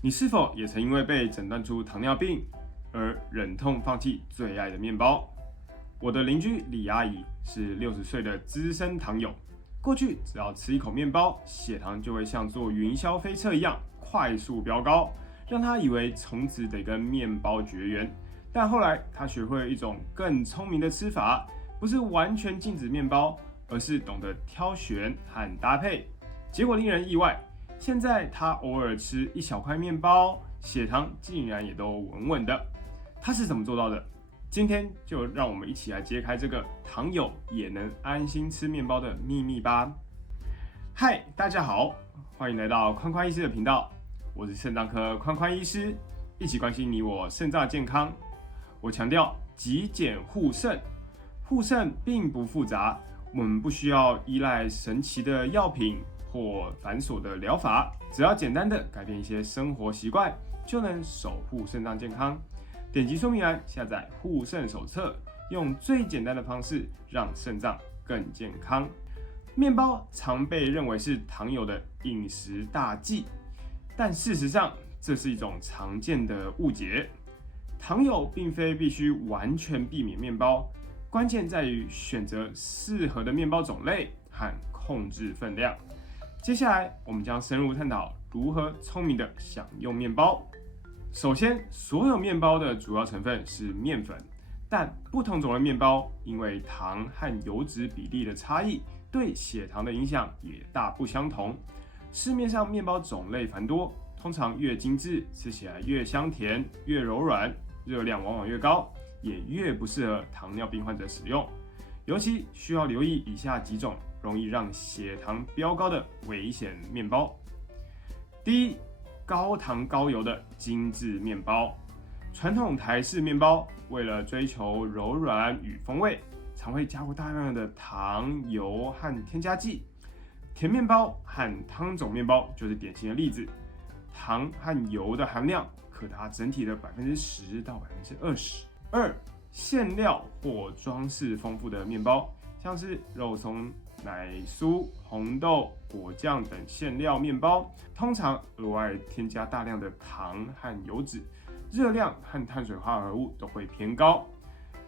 你是否也曾因为被诊断出糖尿病而忍痛放弃最爱的面包？我的邻居李阿姨是60岁的资深糖友，过去只要吃一口面包，血糖就会像坐云霄飞车一样快速飙高，让她以为从此得跟面包绝缘。但后来她学会了一种更聪明的吃法，不是完全禁止面包，而是懂得挑选和搭配。结果令人意外，现在她偶尔吃一小块面包，血糖竟然也都稳稳的。她是怎么做到的？今天就让我们一起来揭开这个糖友也能安心吃面包的秘密吧。嗨，大家好，欢迎来到宽宽医师的频道，我是肾脏科宽宽医师，一起关心你我肾脏健康。我强调极简护肾，护肾并不复杂，我们不需要依赖神奇的药品或繁琐的疗法，只要简单的改变一些生活习惯，就能守护肾脏健康。点击说明栏下载护肾手册，用最简单的方式让肾脏更健康。面包常被认为是糖友的饮食大忌，但事实上这是一种常见的误解。糖友并非必须完全避免面包，关键在于选择适合的面包种类和控制分量。接下来我们将深入探讨如何聪明的享用面包。首先，所有面包的主要成分是面粉，但不同种类面包因为糖和油脂比例的差异，对血糖的影响也大不相同。市面上面包种类繁多，通常越精致，吃起来越香甜、越柔软，热量往往越高，也越不适合糖尿病患者使用。尤其需要留意以下几种容易让血糖飙高的危险面包。第一，高糖高油的精致面包。传统台式面包为了追求柔软与风味，常会加入大量的糖、油和添加剂。甜面包和汤种面包就是典型的例子，糖和油的含量可达整体的10%到20%。二，馅料或装饰丰富的面包，像是肉松、奶酥、红豆、果酱等馅料面包，通常额外添加大量的糖和油脂，热量和碳水化合物都会偏高。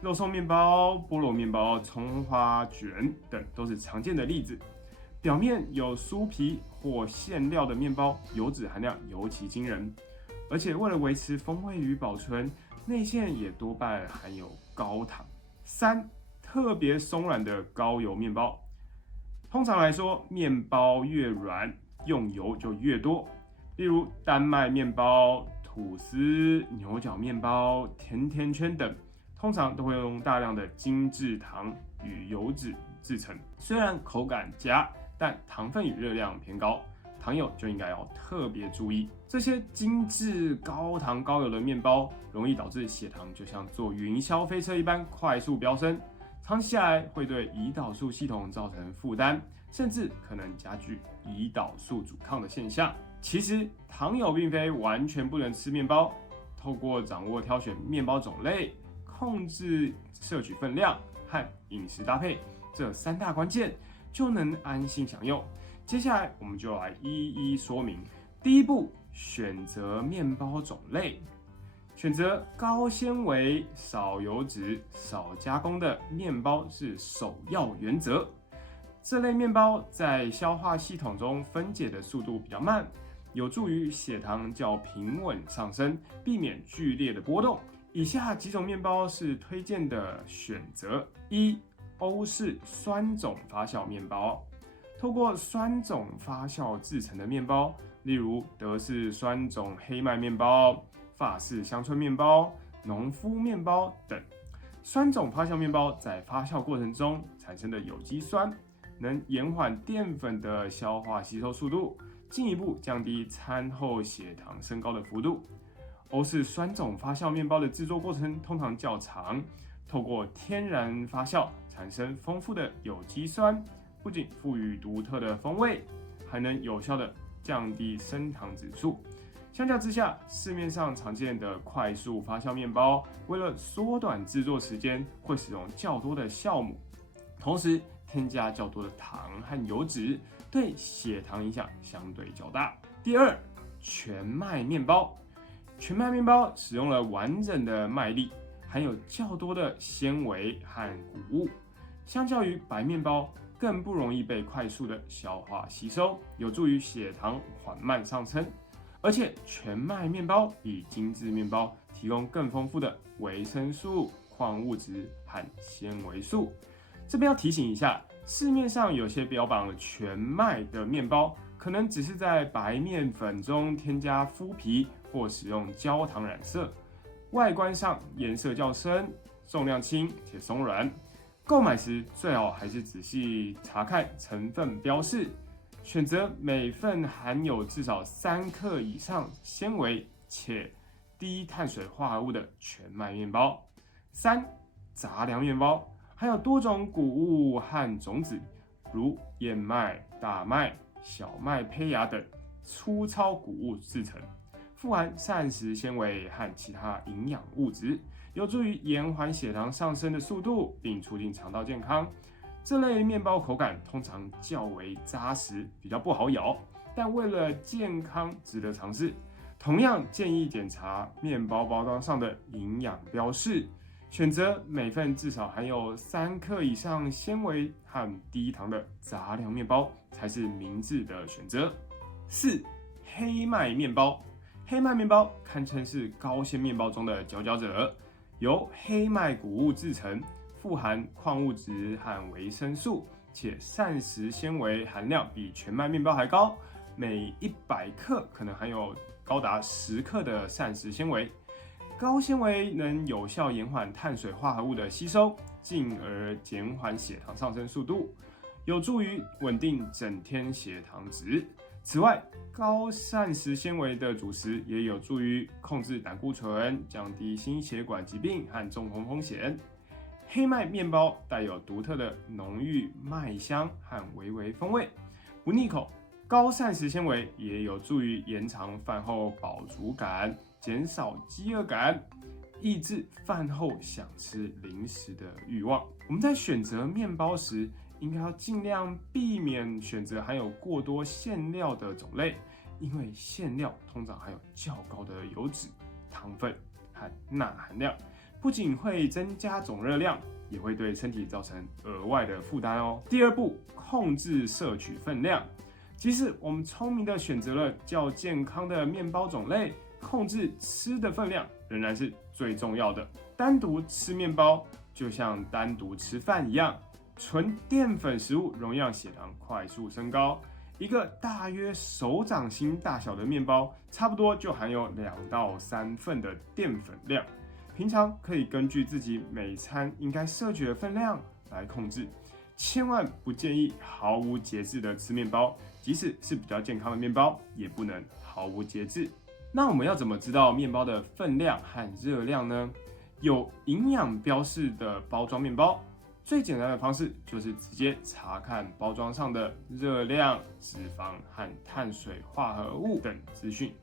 肉松面包、菠萝面包、葱花卷等都是常见的例子。表面有酥皮或馅料的面包，油脂含量尤其惊人，而且为了维持风味与保存，内馅也多半含有高糖。三，特别松软的高油面包。通常来说，面包越软，用油就越多。例如丹麦面包、吐司、牛角面包、甜甜圈等，通常都会用大量的精制糖与油脂制成。虽然口感佳，但糖分与热量偏高，糖友就应该要特别注意。这些精致高糖高油的面包，容易导致血糖就像坐云霄飞车一般快速飙升。长期下来会对胰岛素系统造成负担，甚至可能加剧胰岛素阻抗的现象。其实糖友并非完全不能吃面包，透过掌握挑选面包种类、控制摄取分量和饮食搭配这3大关键，就能安心享用。接下来我们就来一一说明。第一步，选择面包种类。选择高纤维、少油脂、少加工的面包是首要原则。这类面包在消化系统中分解的速度比较慢，有助于血糖较平稳上升，避免剧烈的波动。以下几种面包是推荐的选择：一、欧式酸种发酵面包。透过酸种发酵制成的面包，例如德式酸种黑麦面包、法式乡村面包、农夫面包等。酸种发酵面包在发酵过程中产生的有机酸，能延缓淀粉的消化吸收速度，进一步降低餐后血糖升高的幅度。欧式酸种发酵面包的制作过程通常较长，透过天然发酵产生丰富的有机酸，不仅赋予独特的风味，还能有效的降低升糖指数。相较之下，市面上常见的快速发酵面包，为了缩短制作时间，会使用较多的酵母，同时添加较多的糖和油脂，对血糖影响相对较大。第二，全麦面包。全麦面包使用了完整的麦粒，含有较多的纤维和谷物，相较于白面包，更不容易被快速的消化吸收，有助于血糖缓慢上升。而且全麦面包比精致面包提供更丰富的维生素、矿物质和纤维素。这边要提醒一下，市面上有些标榜全麦的面包，可能只是在白面粉中添加麸皮或使用焦糖染色，外观上颜色较深，重量轻且松软。购买时最好还是仔细查看成分标示，选择每份含有至少3克以上纤维且低碳水化合物的全麦面包。3、杂粮面包含有多种谷物和种子，如燕麦、大麦、小麦胚芽等粗糙谷物制成，富含膳食纤维和其他营养物质，有助于延缓血糖上升的速度，并促进肠道健康。这类面包口感通常较为扎实，比较不好咬，但为了健康值得尝试。同样建议检查面包包装上的营养标示，选择每份至少含有3克以上纤维和低糖的杂粮面包才是明智的选择。4、黑麦面包。黑麦面包堪称是高纤面包中的佼佼者，由黑麦谷物制成，富含矿物质和维生素，且膳食纤维含量比全麦面包还高，每100克可能含有高达10克的膳食纤维。高纤维能有效延缓碳水化合物的吸收，进而减缓血糖上升速度，有助于稳定整天血糖值。此外，高膳食纤维的主食也有助于控制胆固醇，降低心血管疾病和中风风险。黑麦面包带有独特的浓郁麦香和微微风味，不腻口。高膳食纤维也有助于延长饭后饱足感，减少饥饿感，抑制饭后想吃零食的欲望。我们在选择面包时，应该要尽量避免选择含有过多馅料的种类，因为馅料通常含有较高的油脂、糖分和钠含量，不仅会增加总热量，也会对身体造成额外的负担哦。第2步，控制摄取分量。即使我们聪明的选择了较健康的面包种类，控制吃的分量仍然是最重要的。单独吃面包就像单独吃饭一样，纯淀粉食物容易让血糖快速升高。一个大约手掌心大小的面包，差不多就含有2到3份的淀粉量。平常可以根据自己每餐应该摄取的分量来控制，千万不建议毫无节制的吃面包，即使是比较健康的面包，也不能毫无节制。那我们要怎么知道面包的分量和热量呢？有营养标示的包装面包，最简单的方式就是直接查看包装上的热量、脂肪和碳水化合物等资讯。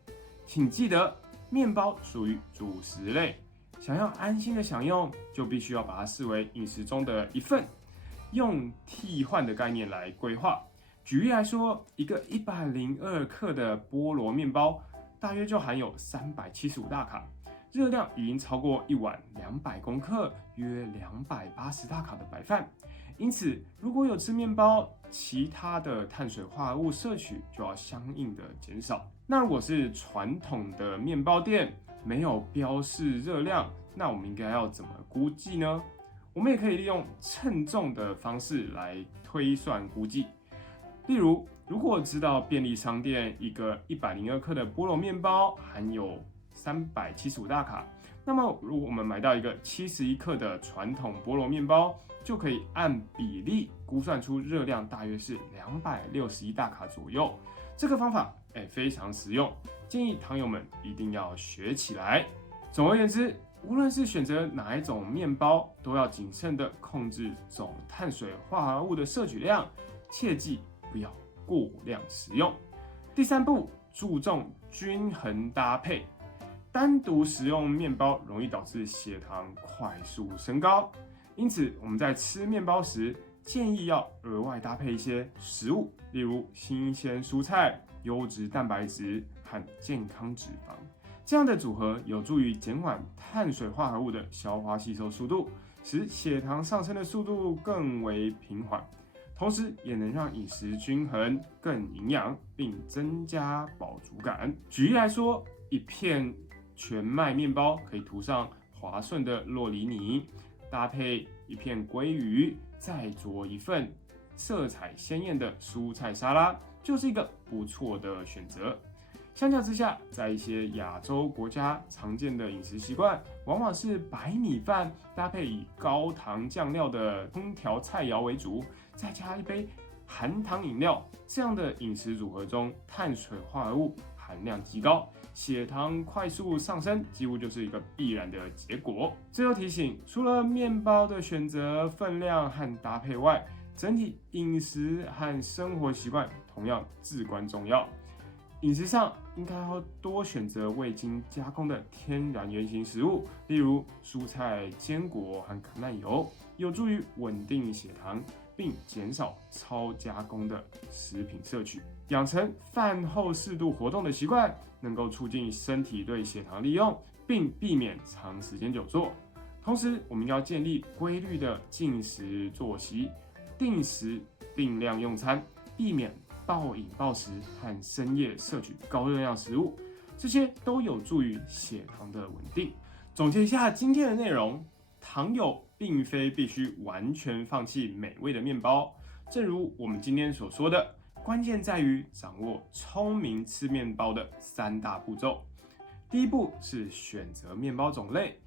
请记得，面包属于主食类，想要安心的享用，就必须要把它视为饮食中的一份，用替换的概念来规划。举例来说，一个102克的菠萝面包，大约就含有375大卡，热量已经超过一碗200公克，约280大卡的白饭。因此，如果有吃面包，其他的碳水化合物摄取就要相应的减少。那如果是传统的面包店，没有标示热量，那我们应该要怎么估计呢？我们也可以利用称重的方式来推算估计。例如，如果知道便利商店一个102克的菠萝面包含有375大卡，那么如果我们买到一个71克的传统菠萝面包，就可以按比例估算出热量大约是261大卡左右。这个方法非常实用，建议糖友们一定要学起来。总而言之，无论是选择哪一种面包，都要谨慎的控制总碳水化合物的摄取量，切记不要过量食用。第3步，注重均衡搭配。单独食用面包容易导致血糖快速升高，因此我们在吃面包时，建议要额外搭配一些食物，例如新鲜蔬菜、优质蛋白质和健康脂肪。这样的组合有助于减缓碳水化合物的消化吸收速度，使血糖上升的速度更为平缓，同时也能让饮食均衡、更营养，并增加饱足感。举例来说，一片全麦面包可以涂上滑顺的酪梨泥，搭配一片鲑鱼，再佐一份色彩鲜艳的蔬菜沙拉，就是一个不错的选择。相较之下，在一些亚洲国家常见的饮食习惯，往往是白米饭搭配以高糖酱料的烹调菜肴为主，再加一杯含糖饮料。这样的饮食组合中，碳水化合物含量极高，血糖快速上升，几乎就是一个必然的结果。最后提醒，除了面包的选择、分量和搭配外，整体饮食和生活习惯同样至关重要。饮食上应该要多选择未经加工的天然原型食物，例如蔬菜、坚果和橄榄油，有助于稳定血糖，并减少超加工的食品摄取。养成饭后适度活动的习惯，能够促进身体对血糖利用，并避免长时间久坐。同时，我们要建立规律的进食作息，定时定量用餐，避免暴饮暴食和深夜摄取高热量食物，这些都有助于血糖的稳定。总结一下今天的内容，糖友并非必须完全放弃美味的面包，正如我们今天所说的，关键在于掌握聪明吃面包的3大步骤。第一步是选择面包种类，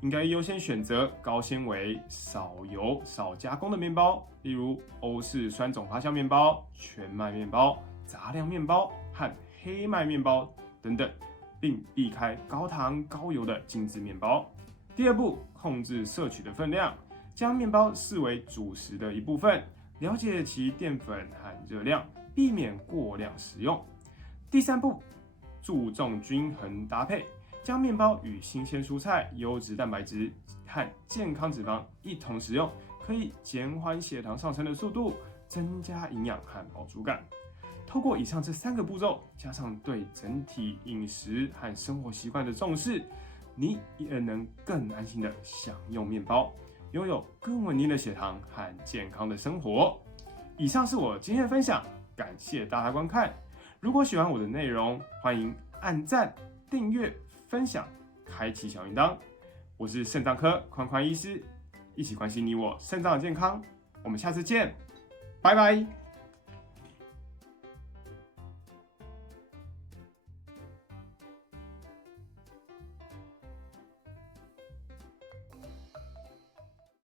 应该优先选择高纤维、少油、少加工的面包，例如欧式酸种发酵面包、全麦面包、杂粮面包和黑麦面包等等，并避开高糖高油的精致面包。第二步，控制摄取的分量，将面包视为主食的一部分，了解其淀粉和热量，避免过量食用。第三步，注重均衡搭配，将面包与新鲜蔬菜、优质蛋白质和健康脂肪一同食用，可以减缓血糖上升的速度，增加营养和饱足感。透过以上这3个步骤，加上对整体饮食和生活习惯的重视，你也能更安心的享用面包，拥有更稳定的血糖和健康的生活。以上是我今天的分享，感谢大家观看。如果喜欢我的内容，欢迎按赞、订阅、分享、开启小铃铛。我是肾脏科宽宽医师，一起关心你我肾脏的健康。我们下次见，拜拜。